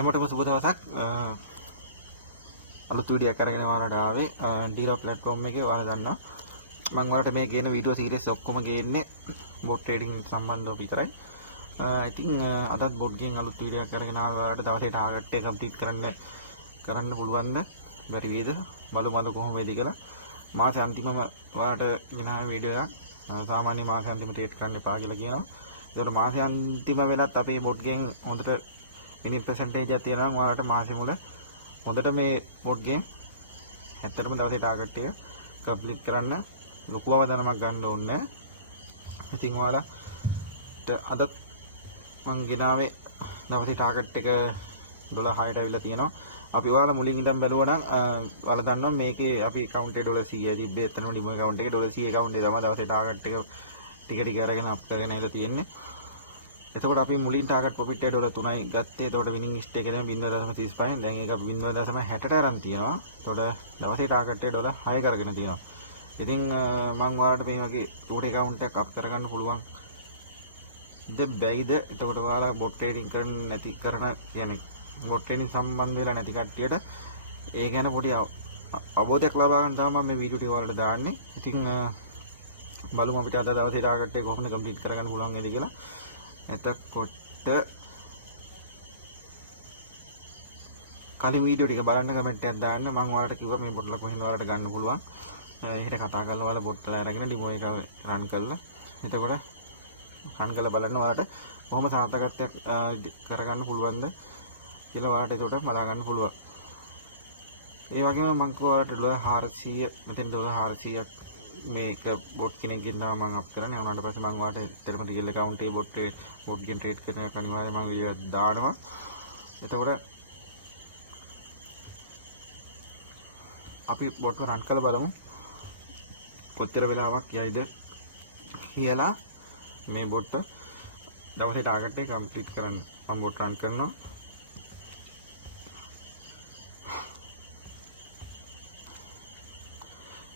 හැමෝටම සුබ දවසක්. අලුත් වීඩියෝ එකක් අරගෙන ඔයාලට ආවේ ඩීලර් ප්ලැට්ෆෝම් එකේ. ඔයාලා දන්නවා මම ඔයාලට මේ ගේන වීඩියෝ සීරීස් ඔක්කොම ගේන්නේ බොට් ට්‍රේඩින් සම්බන්ධව විතරයි. ඉතින් අදත් බොට් ගෙන් අලුත් වීඩියෝ එකක් අරගෙන ආවා. ඔයාලට දවසේ ටාගට් එක කම්ප්ලීට් කරන්න පුළුවන්ද? බැරි වේද? බලමු කොහොම වේද කියලා. මාස අන්තිමම ඔයාලට ගෙනාව වීඩියෝ එකක්. සාමාන්‍ය මාස අන්තිම ට්‍රේඩ් කරන්න එපා කියලා කියනවා. ඒකට මාස අන්තිම වෙලත් අපේ බොට් ගෙන් හොඳට මිනිත් percentage එකක් තියෙනවා නම් ඔයාලට මාසෙ මුල හොඳට මේ බොට් ගෙන් ඇත්තටම දවසේ ටාගට් එක කම්ප්ලීට් කරන්න ලොකු අවධානමක් ගන්න ඕනේ. ඉතින් ඔයාලට අද මම ගෙනාවේ දවසේ ටාගට් එක $6ට අවිලා තියෙනවා. අපි ඔයාලා මුලින් ඉඳන් බැලුවා නම් ඔයාලා දන්නවා මේකේ අපි account එකේ $100 තිබ්බේ. එතනම ඩිමෝ account එකේ $100 account එක තමයි දවසේ ටාගට් එක ටික අරගෙන අප් කරගෙන ඉඳලා තියෙන්නේ. එතකොට අපි මුලින් ටාගට් ප්‍රොෆිට් එක $3යි ගත්තේ. එතකොට විනිං ස්ටේක් එක තමයි 0.35. දැන් ඒක අපි 0.60ට අරන් තියෙනවා. එතකොට දවසේ ටාගට් එක $6 කරගෙන තියෙනවා. ඉතින් මම ඔයාලට මේ වගේ ටූට් account එකක් අප් කරගන්න පුළුවන් ද බැයිද? එතකොට ඔයාලා බොට් ට්‍රේඩින් කරන කියන්නේ බොට් ට්‍රේඩින් සම්බන්ධ වෙලා නැති කට්ටියට ඒ ගැන පොඩි අවබෝධයක් ලබා ගන්න තමයි මේ වීඩියෝ ටික ඔයාලට දාන්නේ. ඉතින් බලමු අපිට අද දවසේ ටාගට් එක කොහොමද කම්ප්ලීට් කරගන්න පුළුවන් වේද කියලා. එතකොට කලින් වීඩියෝ ටික බලන්න කමෙන්ට් එකක් දාන්න. මම ඔයාලට කිව්වා මේ බොට්ල කොහෙන්ද ඔයාලට ගන්න පුළුවන්. එහෙට කතා කරලා ඔයාලා බොට්ල අරගෙන ඩිමෝ එක රන් කරලා එතකොට රන් කරලා බලන්න ඔයාලට කොහොම සාර්ථකත්වයක් කරගන්න පුළුවන්ද කියලා ඔයාලට ඒකට බලා ගන්න පුළුවන්. ඒ වගේම මම ඔයාලට $400 මෙතෙන් $400ක් මේක බොට් කෙනෙක්ගෙන් තමයි මම අප් කරන්නේ. උනාට පස්සේ මම ඔයාලට ඇත්තටම රියල් account එකේ බොට් ගෙන් ට්‍රේඩ් කරන එක අනිවාර්යයෙන් මම වීඩියෝ එකක් දානවා. එතකොට අපි බොට් එක රන් කරලා බලමු කොච්චර වෙලාවක් යයිද කියලා. මේ බොට් දවසේ ටාගට් එක කම්ප්ලීට් කරන්න මම බොට් රන් කරනවා.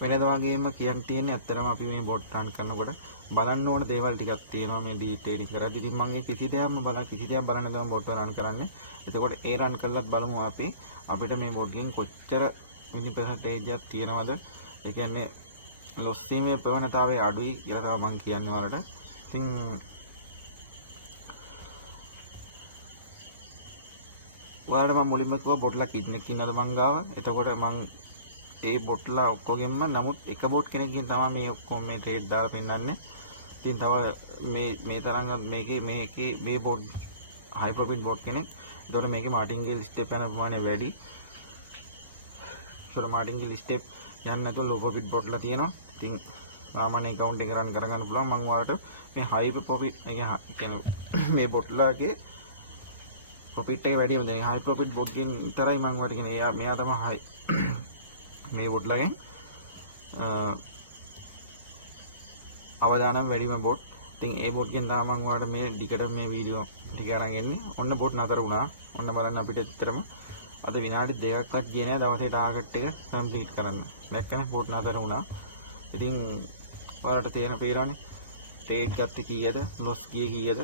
වෙනද වගේම කියන්න තියෙන්නේ ඇත්තටම අපි මේ බොට් රන් කරනකොට බලන්න ඕන දේවල් ටිකක් තියෙනවා මේ ඩී ට්‍රේඩින් කරද්දී. ඉතින් මම මේ කිසි දෙයක් බලන්න තමයි බොට් එක රන් කරන්නේ. එතකොට ඒ රන් කළත් බලමු අපිට මේ බොට් ගෙන් කොච්චර මිනි percentage එකක් තියෙනවද. ඒ කියන්නේ ලොස් වීමේ ප්‍රවණතාවය අඩුයි කියලා තමයි මම කියන්නේ ඔයාලට. ඉතින් ඔයාලට මම මුලින්ම කිව්වා බොට්ලා කිඩ්නෙක් ඉන්නද මං ගාව. එතකොට මං ඒ බොට්ලා ඔක්කොගෙම නමුත් එක බොට් කෙනෙක්ගෙන් තමයි මේ ඔක්කොම මේ ට්‍රේඩ් දාලා පෙන්නන්නේ. ඉතින් තව මේ තරම් මේ බොට් හයි ප්‍රොෆිට් බොට් කෙනෙක්. ඒතකොට මේකේ මාටින්ගල් ස්ටෙප් යන ප්‍රමාණය වැඩි. ඒතකොට මාටින්ගල් ස්ටෙප් යන්නේ නැතුව ලෝ ප්‍රොෆිට් බොට්ලා තියෙනවා. ඉතින් සාමාන්‍ය account එක රන් කරගන්න පුළුවන්. මම ඔයාලට මේ හයි ප්‍රොෆිට් කියන්නේ මේ බොට්ලාගේ ප්‍රොෆිට් එක වැඩිම දැන් හයි ප්‍රොෆිට් බොට් ගෙන් විතරයි මම ඔයාලට කියන්නේ. මෙයා තමයි හයි මේ බොට්ලාගෙන් අවදානම් වැඩිම බොට්. ඉතින් ඒ බොට් ගෙන් තමයි මම ඔයාලට මේ ටිකට මේ වීඩියෝ ටික අරන් එන්නේ. ඔන්න බොට් නතර වුණා. ඔන්න බලන්න අපිට ඇත්තටම අද විනාඩි 2ක්වත් ගියේ නෑ දවසේ ටාගට් එක කම්ප්ලීට් කරන්න. දැක්කනේ බොට් නතර වුණා. ඉතින් ඔයාලට තේරෙන පේරානේ ට්‍රේඩ් ගත්තේ කීයද? ලොස් ගියේ කීයද?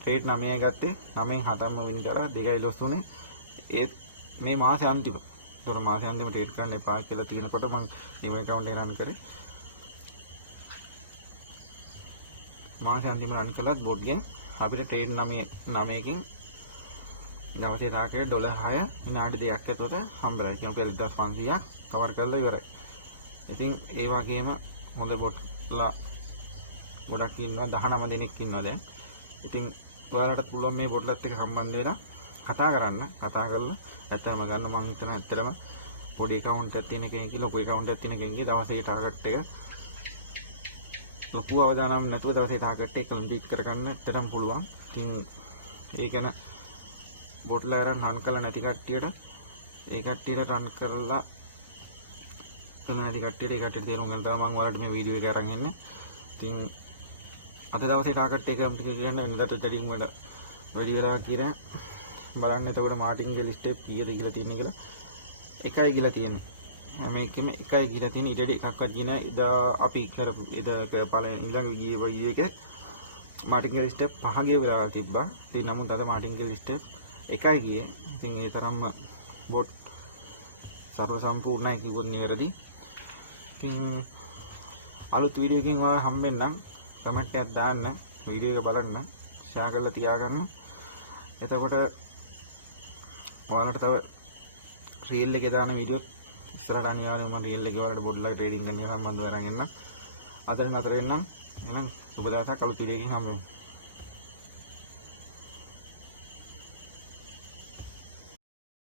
ට්‍රේඩ් 9යි ගත්තේ. 9න් 7ම වින් කරා. 2යි ලොස් උනේ. ඒත් මේ මාසේ අන්තිම. ඒතර මාසේ අන්තිම ට්‍රේඩ් කරන්න එපා කියලා තියෙනකොට මම ඩිමෝ account එක රන් කරේ. මාසේ අන්තිම රන් කළත් බොට් ගෙන් අපිට ට්‍රේඩ් 9කින් දවසේ ටාගට් $6 විනාඩි 2ක් ඇතුළත හම්බෙලා. කියන 1500ක් කවර් කරලා ඉවරයි. ඉතින් ඒ වගේම හොඳ බොට්ලා ගොඩක් ඉන්නවා. 19 දෙනෙක් ඉන්නවා දැන්. ඉතින් ඔයාලට පුළුවන් මේ බොට්ලත් එක්ක සම්බන්ධ වෙලා කතා කරන්න. කතා කරලා ඇත්තම ගන්න මම හිතනවා ඇත්තටම පොඩි account එකක් තියෙන කෙනෙක්ගේ ලොකු account එකක් තියෙන කෙනෙක්ගේ දවසේ ටාගට් එක ලොකු අවදානම් නැතුව දවසේ ටාගට් එක කම්ප්ලීට් කරගන්න ඇත්තටම පුළුවන්. ඉතින් ඒ ගැන බොට්ලා අරන් රන් කරලා නැති කට්ටියට ඒ කට්ටියට රන් කරලා නැති කට්ටියට තේරුම් ගන්න තමයි මම ඔයාලට මේ වීඩියෝ එක අරන් එන්නේ. ඉතින් අද දවසේ ටාගට් එක කම්ප්ලීට් කරන්න වෙනදට ට්‍රේඩින් වල වැඩි වෙලා කියන බලන්න. එතකොට මාටින්ගල් ස්ටෙප් කීයද කියලා තියෙන්නේ කියලා. 1යි කියලා තියෙන්නේ. මේකෙම 1යි කියලා තියෙන ඊට එකක්වත් කියන එදා අපි කරපු පළවෙනි ඊළඟ ගියේ වගේ එකේ මාටින්ගල් ස්ටෙප් 5 ගිය වෙලාවල් තිබ්බා. ඉතින් නමුත් අද මාටින්ගල් ස්ටෙප් එකයි ගියේ. ඉතින් ඒ තරම්ම බොට් සර්ව සම්පූර්ණයි කිව්වොත් නිවැරදි. ඉතින් අලුත් වීඩියෝ එකකින් ඔයාලා හම්බෙන්නම්. කමෙන්ට් එකක් දාන්න, වීඩියෝ එක බලන්න, ෂෙයා කරලා තියාගන්න. එතකොට ඔයාලට තව රීල් එකේ දාන වීඩියෝ ඉස්සරහට අනිවාර්යයෙන්ම මම රීල් එකේ ඔයාලට බොඩ්ලාගේ ට්‍රේඩින් කරන සම්බන්ධව අරන් එන්නම්. අතරින් අතර වෙන්නම්. එහෙනම් සුබ දවසක් අලුත් වීඩියෝ එකකින් හම්බෙමු.